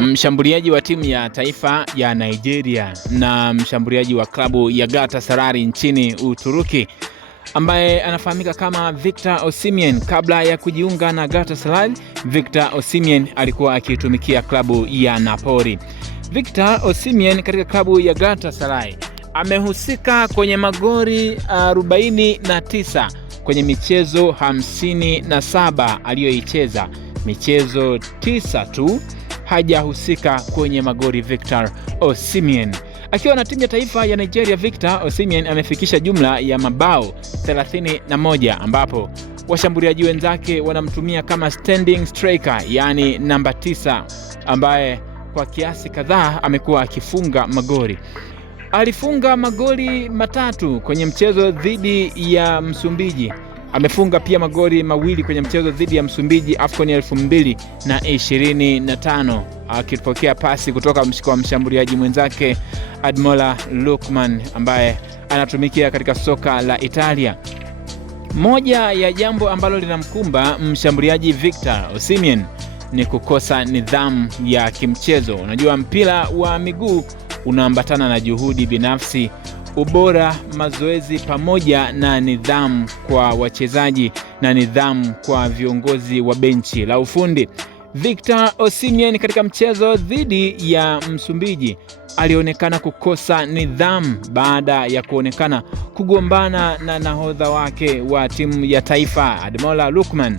Mshambuliaji wa timu ya taifa ya Nigeria na mshambuliaji wa klabu ya Galatasaray nchini Uturuki ambaye anafahamika kama Victor Osimhen. Kabla ya kujiunga na Galatasaray, Victor Osimhen alikuwa akitumikia klabu ya Napoli. Victor Osimhen katika klabu ya Galatasaray amehusika kwenye magoli 49 kwenye michezo 57 aliyoicheza. Michezo 9 tu hajahusika kwenye magoli Victor Osimhen. Akiwa na timu ya taifa ya Nigeria, Victor Osimhen amefikisha jumla ya mabao 31 ambapo washambuliaji wenzake wanamtumia kama standing striker, yani namba 9, ambaye kwa kiasi kadhaa amekuwa akifunga magoli. Alifunga magoli 3 kwenye mchezo dhidi ya Msumbiji. Amefunga pia magoli 2 kwenye mchezo dhidi ya Msumbiji AFCON 2025 akipokea pasi kutoka kwa mshambuliaji mwenzake Ademola Lookman ambaye anatumikia katika soka la Italia. Moja ya jambo ambalo linamkumba mshambuliaji Victor Osimhen ni kukosa nidhamu ya kimchezo. Unajua, mpira wa miguu unaambatana na juhudi binafsi, ubora, mazoezi pamoja na nidhamu kwa wachezaji na nidhamu kwa viongozi wa benchi la ufundi. Victor Osimhen katika mchezo dhidi ya Msumbiji alionekana kukosa nidhamu baada ya kuonekana kugombana na nahodha wake wa timu ya taifa Ademola Lookman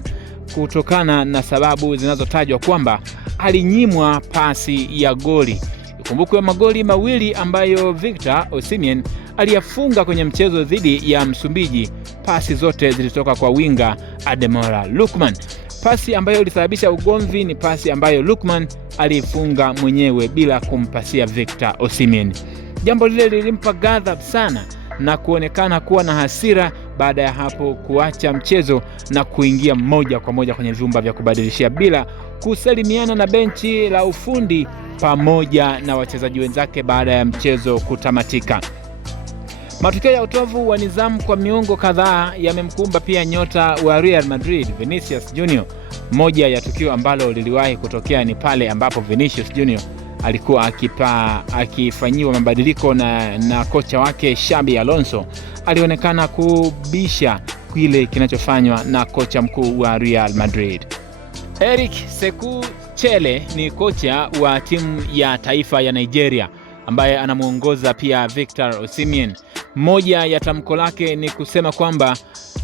kutokana na sababu zinazotajwa kwamba alinyimwa pasi ya goli. Ikumbukwe magoli 2 ambayo Victor Osimhen aliyafunga kwenye mchezo dhidi ya Msumbiji, pasi zote zilitoka kwa winga Ademola Lookman. Pasi ambayo ilisababisha ugomvi ni pasi ambayo Lookman alifunga mwenyewe bila kumpasia Victor Osimhen. Jambo lile lilimpa ghadhabu sana na kuonekana kuwa na hasira. Baada ya hapo kuacha mchezo na kuingia moja kwa moja kwenye vyumba vya kubadilishia bila kusalimiana na benchi la ufundi pamoja na wachezaji wenzake baada ya mchezo kutamatika. Matukio ya utovu wa nidhamu kwa miongo kadhaa yamemkumba pia nyota wa Real Madrid Vinicius Junior. Moja ya tukio ambalo liliwahi kutokea ni pale ambapo Vinicius Junior alikuwa akifanyiwa mabadiliko na kocha wake Xabi Alonso. Alionekana kubisha kile kinachofanywa na kocha mkuu wa Real Madrid. Eric Sekou Chelle ni kocha wa timu ya taifa ya Nigeria ambaye anamuongoza pia Victor Osimhen. Moja ya tamko lake ni kusema kwamba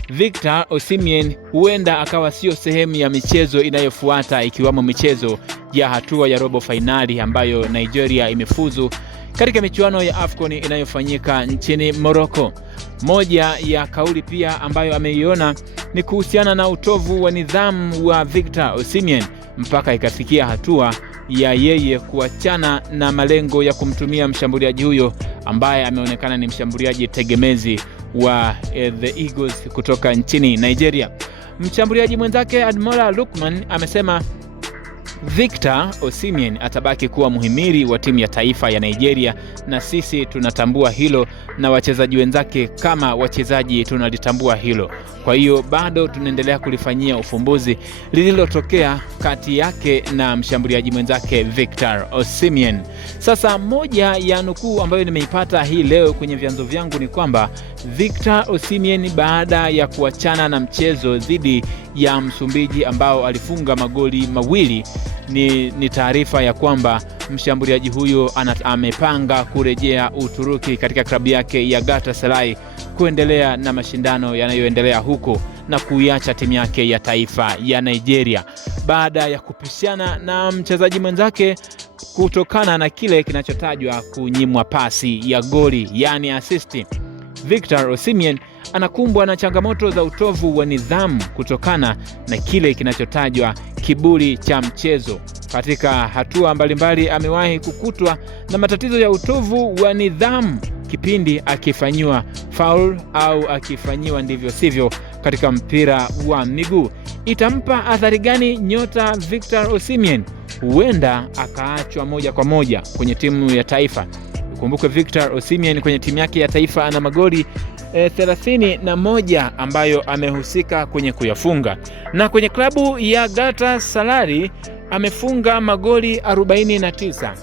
Victor Osimhen huenda akawa sio sehemu ya michezo inayofuata, ikiwamo michezo ya hatua ya robo fainali ambayo Nigeria imefuzu katika michuano ya AFCON inayofanyika nchini Morocco. Moja ya kauli pia ambayo ameiona ni kuhusiana na utovu wa nidhamu wa Victor Osimhen mpaka ikafikia hatua ya yeye kuachana na malengo ya kumtumia mshambuliaji huyo ambaye ameonekana ni mshambuliaji tegemezi wa the Eagles kutoka nchini Nigeria. Mshambuliaji mwenzake Ademola Lookman amesema Victor Osimhen atabaki kuwa muhimili wa timu ya taifa ya Nigeria, na sisi tunatambua hilo na wachezaji wenzake kama wachezaji tunalitambua hilo. Kwa hiyo bado tunaendelea kulifanyia ufumbuzi lililotokea kati yake na mshambuliaji mwenzake Victor Osimhen. Sasa moja ya nukuu ambayo nimeipata hii leo kwenye vyanzo vyangu ni kwamba Victor Osimhen baada ya kuachana na mchezo dhidi ya Msumbiji ambao alifunga magoli 2, ni taarifa ya kwamba mshambuliaji huyo amepanga kurejea Uturuki katika klabu yake ya Galatasaray kuendelea na mashindano yanayoendelea huko na kuiacha timu yake ya taifa ya Nigeria baada ya kupishana na mchezaji mwenzake kutokana na kile kinachotajwa kunyimwa pasi ya goli, yani assist. Victor Osimhen anakumbwa na changamoto za utovu wa nidhamu kutokana na kile kinachotajwa kiburi cha mchezo. Katika hatua mbalimbali amewahi kukutwa na matatizo ya utovu wa nidhamu kipindi akifanyiwa foul au akifanyiwa ndivyo sivyo katika mpira wa miguu. Itampa athari gani nyota Victor Osimhen? Huenda akaachwa moja kwa moja kwenye timu ya taifa. Ukumbuke Victor Osimhen kwenye timu yake ya taifa ana magoli 31 ambayo amehusika kwenye kuyafunga, na kwenye klabu ya Galatasaray amefunga magoli 49.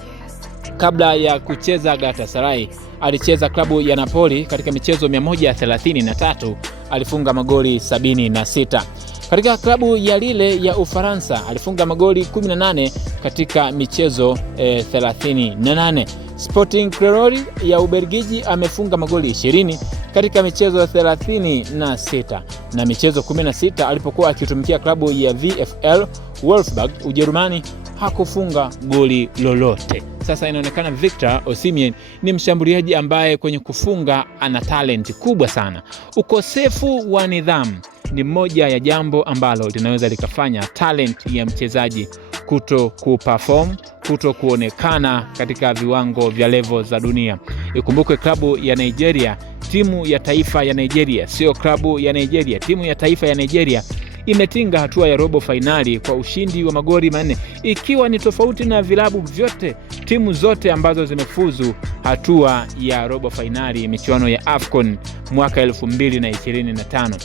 Kabla ya kucheza Galatasaray, alicheza klabu ya Napoli katika michezo 133, alifunga magoli 76. Katika klabu ya Lille ya Ufaransa alifunga magoli 18 katika michezo 38. Sporting Club ya Ubelgiji amefunga magoli 20 katika michezo 36 na michezo 16 alipokuwa akitumikia klabu ya VfL Wolfsburg Ujerumani hakufunga goli lolote. Sasa inaonekana Victor Osimhen ni mshambuliaji ambaye kwenye kufunga ana talent kubwa sana. Ukosefu wa nidhamu ni moja ya jambo ambalo linaweza likafanya talent ya mchezaji kuto kuperform, kuto kuonekana katika viwango vya level za dunia. Ikumbuke klabu ya Nigeria, timu ya taifa ya Nigeria, sio klabu ya Nigeria, timu ya taifa ya Nigeria imetinga hatua ya robo finali kwa ushindi wa magoli 4, ikiwa ni tofauti na vilabu vyote, timu zote ambazo zimefuzu hatua ya robo finali michuano ya AFCON mwaka 2025.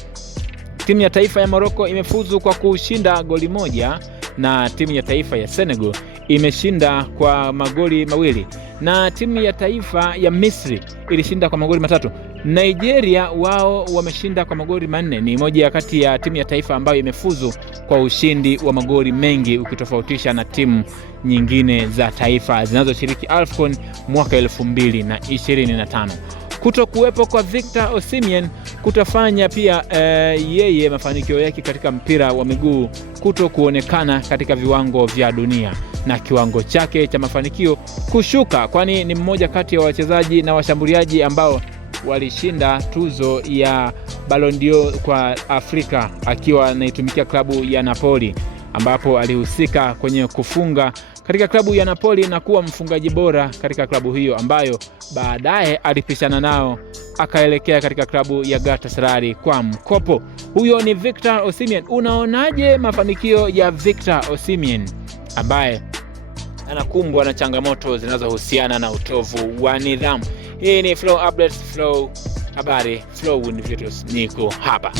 Timu ya taifa ya Morocco imefuzu kwa kushinda goli 1 na timu ya taifa ya Senegal imeshinda kwa magoli 2 na timu ya taifa ya Misri ilishinda kwa magoli 3. Nigeria wao wameshinda kwa magoli 4. Ni moja ya kati ya timu ya taifa ambayo imefuzu kwa ushindi wa magoli mengi ukitofautisha na timu nyingine za taifa zinazoshiriki AFCON mwaka 2025. Kutokuwepo kwa Victor Osimhen kutafanya pia yeye mafanikio yake katika mpira wa miguu kuto kuonekana katika viwango vya dunia na kiwango chake cha mafanikio kushuka, kwani ni mmoja kati ya wachezaji na washambuliaji ambao walishinda tuzo ya Ballon d'Or kwa Afrika akiwa anaitumikia klabu ya Napoli, ambapo alihusika kwenye kufunga katika klabu ya Napoli na kuwa mfungaji bora katika klabu hiyo, ambayo baadaye alipishana nao akaelekea katika klabu ya Galatasaray kwa mkopo. Huyo ni Victor Osimhen. Unaonaje mafanikio ya Victor Osimhen ambaye anakumbwa na changamoto zinazohusiana na utovu wa nidhamu? Hii ni Flow Updates, Flow habari, Flow Win Videos, niko hapa.